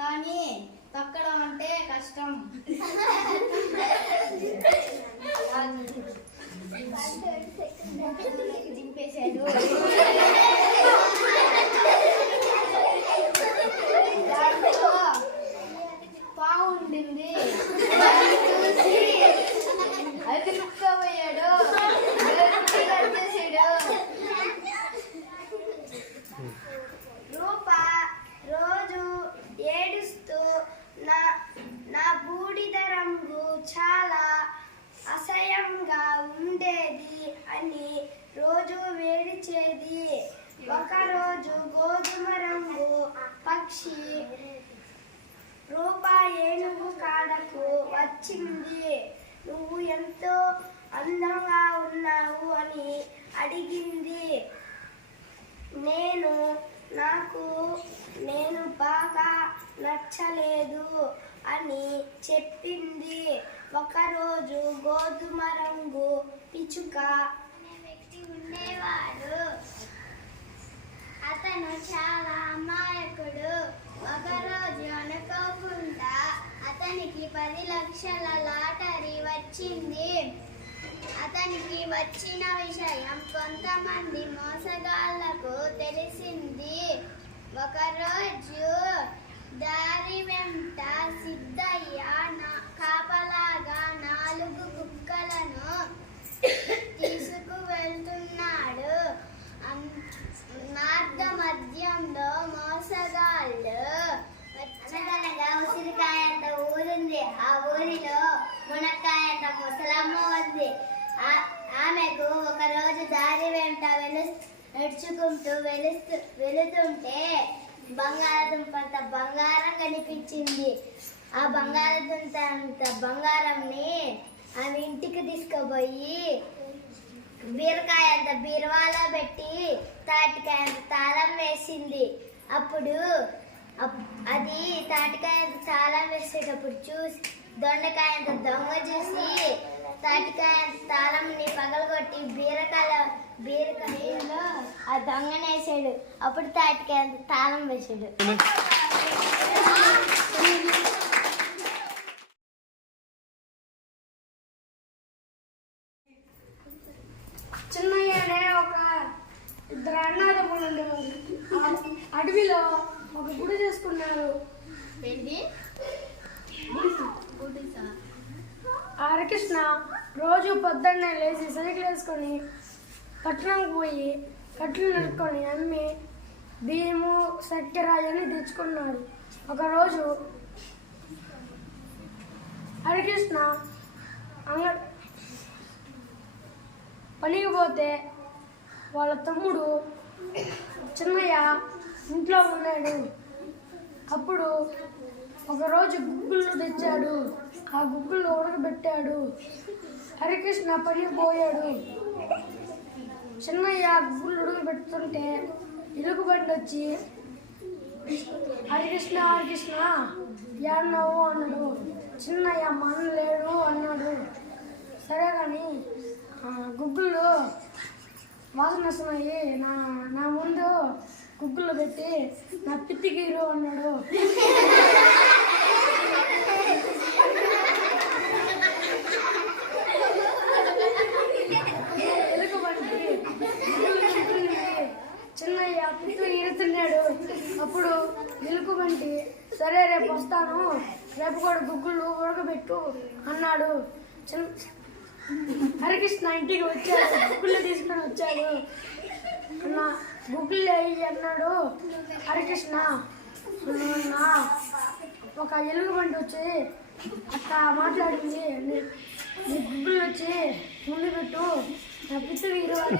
కానీ తొక్కడం అంటే కష్టం. దింపేశాడు. దాంట్లో పాము ఉండింది. చూసి అది ముక్కపోయాడు. రూప రోజు ఏడుస్తూ నా బూడిద రంగు చాలా అసహ్యంగా ఉండేది అని రోజు వేడిచేది. ఒకరోజు గోధుమ రంగు పక్షి రూప ఏనుగు కాడకు వచ్చింది. నువ్వు ఎంతో అందంగా ఉన్నావు అని అడిగింది. నేను బాగా నచ్చలేదు అని చెప్పింది. ఒకరోజు గోధుమ రంగు పిచ్చుక అనే వ్యక్తి ఉండేవాడు. అతను చాలా అమాయకుడు. ఒకరోజు అనుకోకుండా అతనికి 10 లక్షల లాటరీ వచ్చింది. అతనికి వచ్చిన విషయం కొంతమంది మోసగాళ్లకు తెలిసింది. ఒకరోజు దారి వెంట సిద్ధయ్య కాపలాగా 4 కుక్కలను తీసుకువెళ్తున్నాడు. మార్గ మధ్యంలో మోసగాళ్ళు ఉసిరికాయ అంత ఊరుంది. ఆ ఊరిలో మునక్కాయ అంత ముసలమ్మ ఉంది. ఆమెకు ఒకరోజు దారి వెంట నడుచుకుంటూ వెళుతుంటే బంగాళదుంపంత బంగారం కనిపించింది. ఆ బంగాళదుంపంత బంగారంని ఆమె ఇంటికి తీసుకుపోయి బీరకాయ అంత బీరువాలో పెట్టి తాటికాయ అంత తాళం వేసింది. అప్పుడు అది తాటికాయ అంత తాళం వేసేటప్పుడు చూసి దొండకాయ అంత దొంగ చూసి తాటికాయ అంత తాళంని పగలగొట్టి బీరకాయలో ఆ దొంగనేసాడు. అప్పుడు తాటికాయ అంత తాళం వేసాడు. చిన్నయ్య అనే ఒక 2 అన్నదమ్ములు ఉండేవారు. అడవిలో ఒక గుడి చేసుకున్నారు. హరికృష్ణ రోజు పొద్దున్నే లేచి సైకిల్ వేసుకొని పట్టణంకి పోయి కట్లు నరుక్కొని అమ్మి బియ్యము చక్కెర అని తెచ్చుకున్నాడు. ఒకరోజు హరికృష్ణ పనికి పోతే వాళ్ళ తమ్ముడు చిన్నయ్య ఇంట్లో ఉన్నాడు. అప్పుడు ఒకరోజు గుగ్గుళ్ళు తెచ్చాడు. ఆ గుగ్గుళ్ళు ఉడకబెట్టాడు. హరికృష్ణ పనికి పోయాడు. చిన్నయ్య గుగ్గుళ్ళు ఉడకబెడుతుంటే ఎలుగుబంటి వచ్చి హరికృష్ణ ఏమన్నావు అన్నాడు. చిన్నయ్య మన లేడు అన్నాడు. సరే కానీ గుగ్గుళ్ళు వాసన వస్తున్నాయి, నా ముందు గుగ్గులు పెట్టి నా పిత్తిగీరు అన్నాడు. ఎలుగుబంటి చిన్నయ్య పిత్తు ఈరుతున్నాడు. అప్పుడు ఎలుగుబంటి సరే రేపు వస్తాను, రేపు కూడా గుగ్గులు ఉడకబెట్టు అన్నాడు. హరికృష్ణ ఇంటికి వచ్చాడు. గుగ్గులు తీసుకొని వచ్చాడు. అన్న గుగ్గులు అయ్యి అన్నాడు. హరికృష్ణ ఒక ఎలుగుబంటి వచ్చి అట్లా మాట్లాడింది, నీ గుగ్గులు వచ్చి ముందు పెట్టు, నా పిత్తు వీరు అని